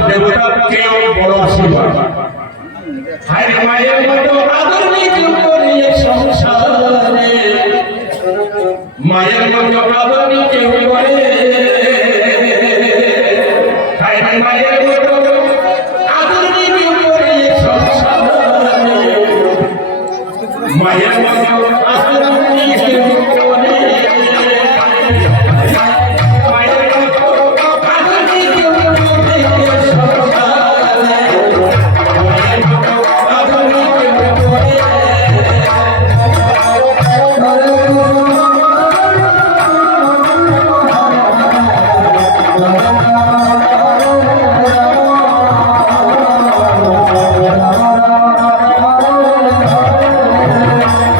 দেবতা কেউ বড় আশীর্বাদ হায় মায়ের মতো আদর নিতে করিয়ে সংসারে মায়ের মতো আদর নিতে করে হায় মায়ের মতো আদর নিতে করিয়ে সংসারে মায়ের মতো আদর নিতে করে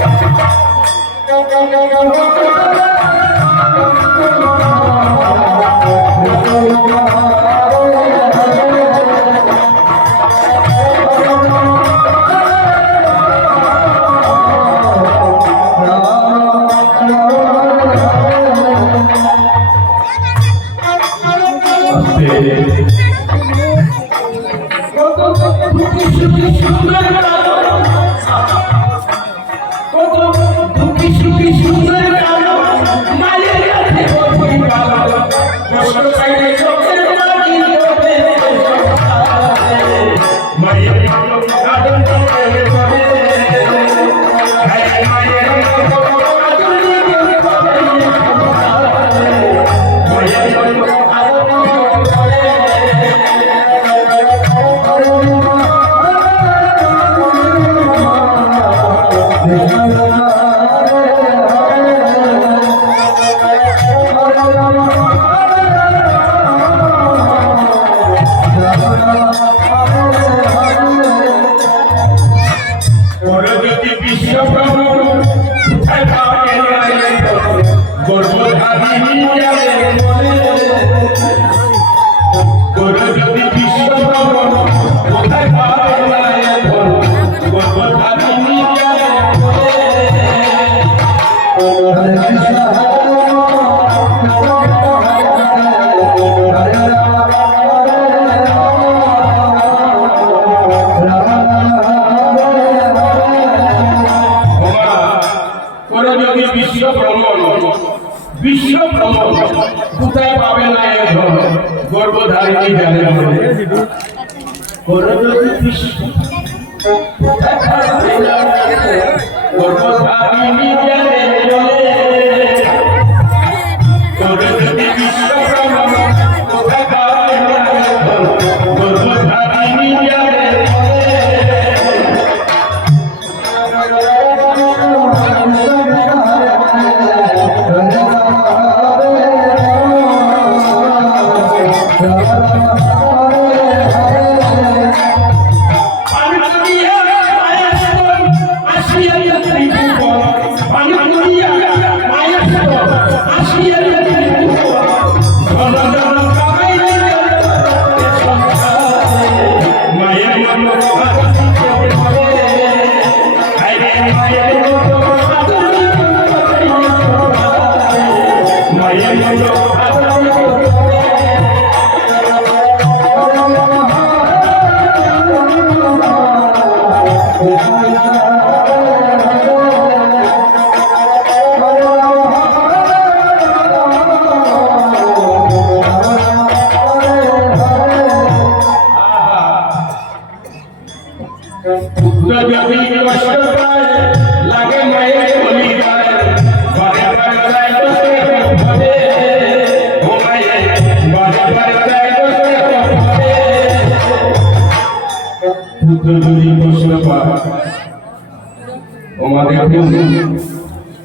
পুত্র যদি কষ্ট পায়,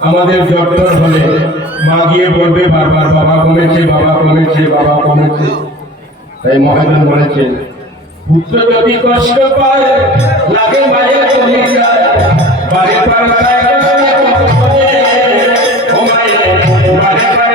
আমাদের ডক্টর হলে মা গিয়ে বলবে বারবার বাবা কমেছে, বাবা কমেছে, বাবা কমেছে। তাই মহাজন বলেছেন, পুত্র যদি কষ্ট পায় লাগে মায়ের কমে যায়, বারে বারে ও মায়ের বারে বারে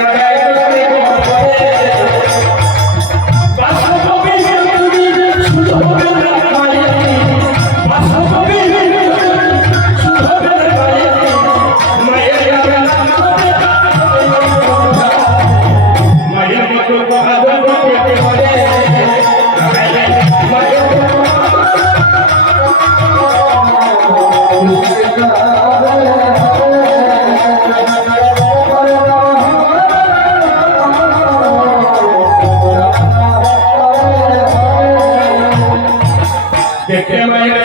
দেখে মায়ের